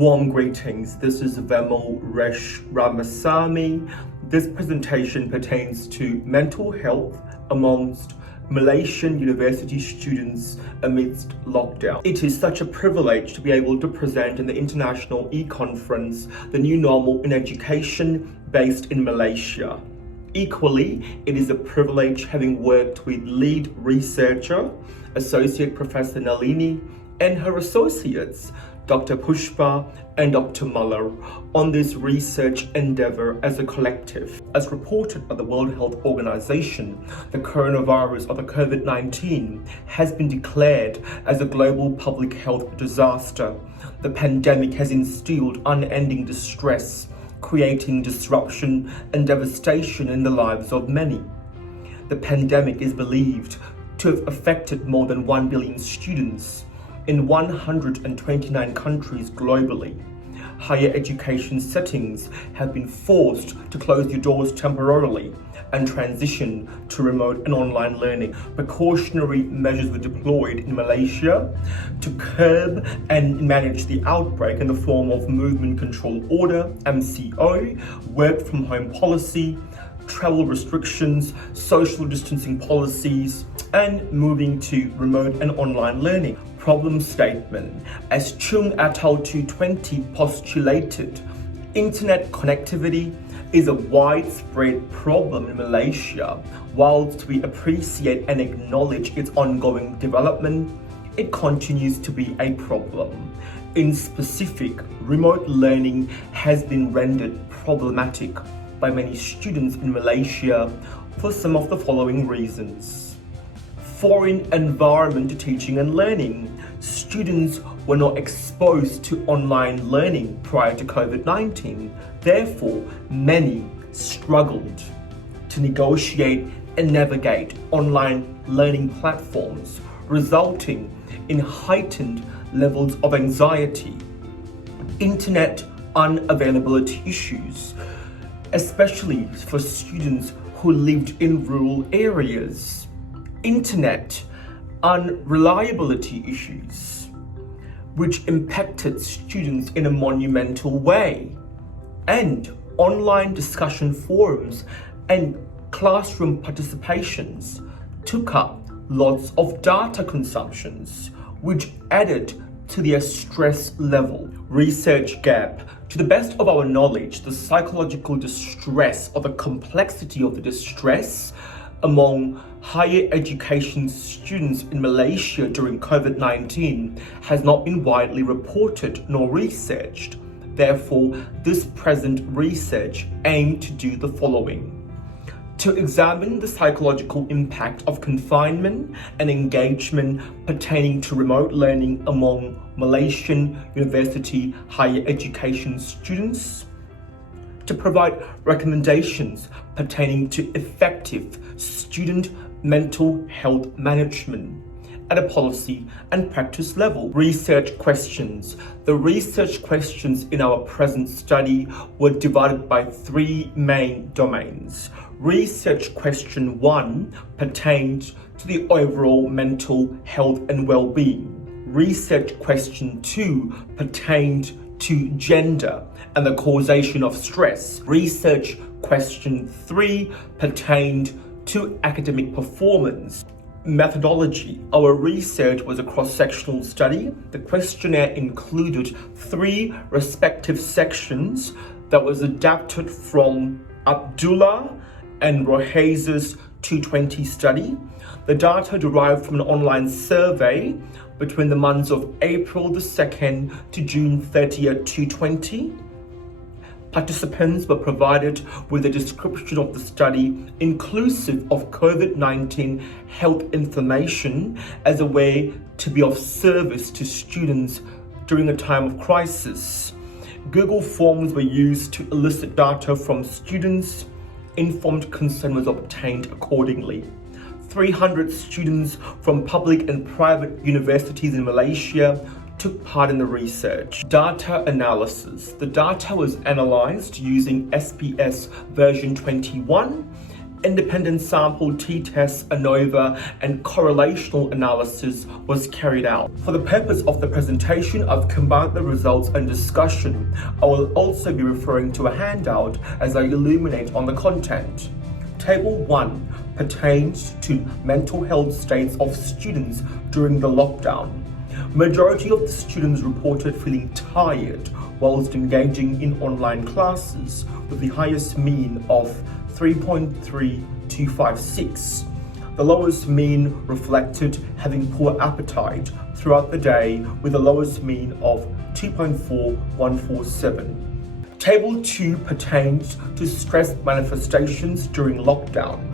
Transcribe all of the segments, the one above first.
Warm greetings, this is Vemel, Resh, Ramasamy. This presentation pertains to mental health amongst Malaysian university students amidst lockdown. It is such a privilege to be able to present in the international e-conference, The New Normal in Education, based in Malaysia. Equally, it is a privilege having worked with lead researcher, Associate Professor Nalini, and her associates, Dr. Puspalatha and Dr. Malar, on this research endeavour as a collective. As reported by the World Health Organization, the coronavirus or the COVID-19 has been declared as a global public health disaster. The pandemic has instilled unending distress, creating disruption and devastation in the lives of many. The pandemic is believed to have affected more than 1 billion students in 129 countries globally. Higher education settings have been forced to close their doors temporarily and transition to remote and online learning. Precautionary measures were deployed in Malaysia to curb and manage the outbreak in the form of Movement Control Order, MCO, work from home policy, travel restrictions, social distancing policies, and moving to remote and online learning. Problem statement. As Chung et al. 2020 postulated, internet connectivity is a widespread problem in Malaysia. Whilst we appreciate and acknowledge its ongoing development, it continues to be a problem. In specific, remote learning has been rendered problematic by many students in Malaysia for some of the following reasons. Foreign environment to teaching and learning. Students were not exposed to online learning prior to COVID-19. Therefore, many struggled to negotiate and navigate online learning platforms, resulting in heightened levels of anxiety. Internet unavailability issues, especially for students who lived in rural areas. Internet unreliability issues, which impacted students in a monumental way, and online discussion forums and classroom participations took up lots of data consumptions, which added to their stress level. Research gap. To the best of our knowledge, the psychological distress or the complexity of the distress among higher education students in Malaysia during COVID-19 has not been widely reported nor researched. Therefore, this present research aimed to do the following: to examine the psychological impact of confinement and engagement pertaining to remote learning among Malaysian university higher education students, to provide recommendations pertaining to effective student mental health management at a policy and practice level. Research questions. The research questions in our present study were divided by 3 main domains. Research question 1 pertained to the overall mental health and well-being. Research question 2 pertained to gender and the causation of stress. Research question 3 pertained to academic performance. Methodology. Our research was a cross-sectional study. The questionnaire included 3 respective sections that was adapted from Abdullah and Rohaze's 220 study. The data derived from an online survey between the months of April the 2nd to June 30th, 2020. Participants were provided with a description of the study inclusive of COVID-19 health information as a way to be of service to students during a time of crisis. Google Forms were used to elicit data from students. Informed consent was obtained accordingly. 300 students from public and private universities in Malaysia took part in the research. Data analysis. The data was analysed using SPS version 21 Independent sample t-tests, ANOVA, and correlational analysis was carried out. For the purpose of the presentation, I've combined the results and discussion. I will also be referring to a handout as I illuminate on the content. Table 1 pertains to mental health states of students during the lockdown. Majority of the students reported feeling tired whilst engaging in online classes, with the highest mean of 3.3256. The lowest mean reflected having poor appetite throughout the day, with the lowest mean of 2.4147. Table 2 pertains to stress manifestations during lockdown.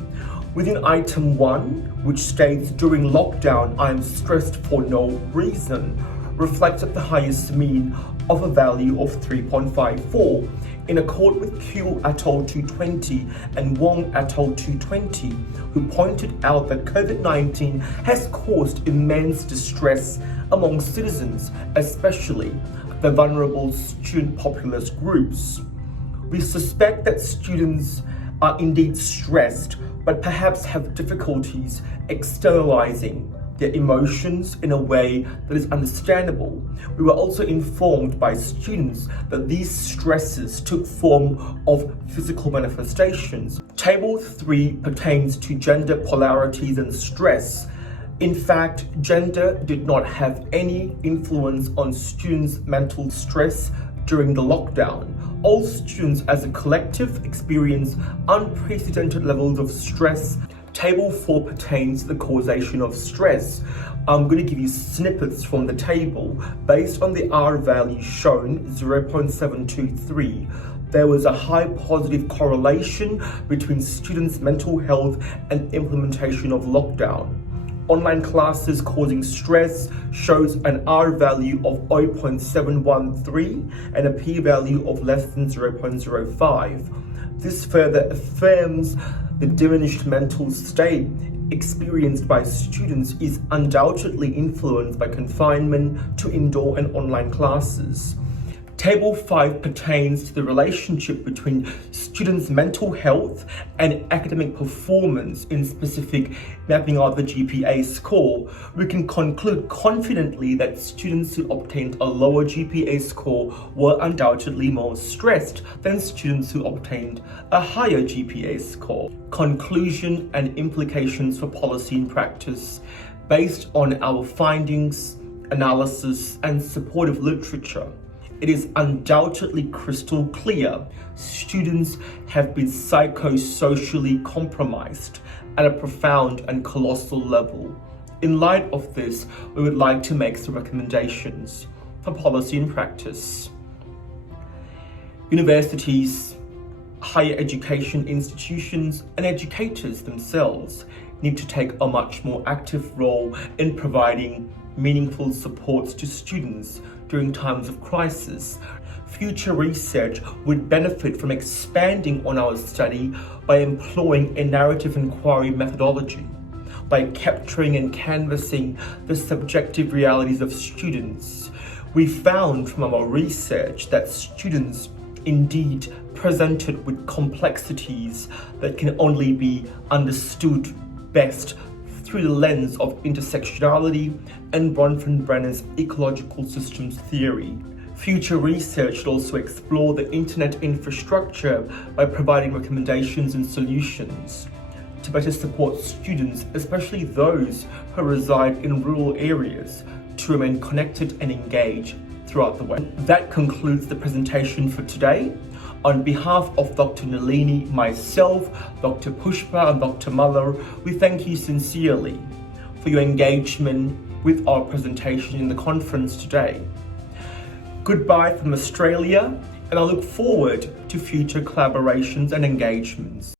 Within item 1, which states during lockdown I am stressed for no reason, reflected the highest mean of a value of 3.54, in accord with Q et al. 220 and Wong et al. 220, who pointed out that COVID-19 has caused immense distress among citizens, especially the vulnerable student populace groups. We suspect that students are indeed stressed, but perhaps have difficulties externalizing their emotions in a way that is understandable. We were also informed by students that these stresses took form of physical manifestations. Table 3 pertains to gender polarities and stress. In fact, gender did not have any influence on students' mental stress during the lockdown. All students as a collective experienced unprecedented levels of stress. Table 4 pertains to the causation of stress. I'm going to give you snippets from the table. Based on the R value shown, 0.723, there was a high positive correlation between students' mental health and implementation of lockdown. Online classes causing stress shows an R value of 0.713 and a P value of less than 0.05. This further affirms the diminished mental state experienced by students is undoubtedly influenced by confinement to indoor and online classes. Table 5 pertains to the relationship between students' mental health and academic performance, in specific mapping out the GPA score. We can conclude confidently that students who obtained a lower GPA score were undoubtedly more stressed than students who obtained a higher GPA score. Conclusion and implications for policy and practice. Based on our findings, analysis, and supportive literature, it is undoubtedly crystal clear students have been psychosocially compromised at a profound and colossal level. In light of this, we would like to make some recommendations for policy and practice. Universities, higher education institutions, and educators themselves need to take a much more active role in providing meaningful supports to students during times of crisis. Future research would benefit from expanding on our study by employing a narrative inquiry methodology, by capturing and canvassing the subjective realities of students. We found from our research that students indeed presented with complexities that can only be understood best through the lens of intersectionality and Bronfenbrenner's ecological systems theory. Future research should also explore the internet infrastructure by providing recommendations and solutions to better support students, especially those who reside in rural areas, to remain connected and engaged throughout the way. That concludes the presentation for today. On behalf of Dr. Nalini, myself, Dr. Puspa, and Dr. Malar, we thank you sincerely for your engagement with our presentation in the conference today. Goodbye from Australia, and I look forward to future collaborations and engagements.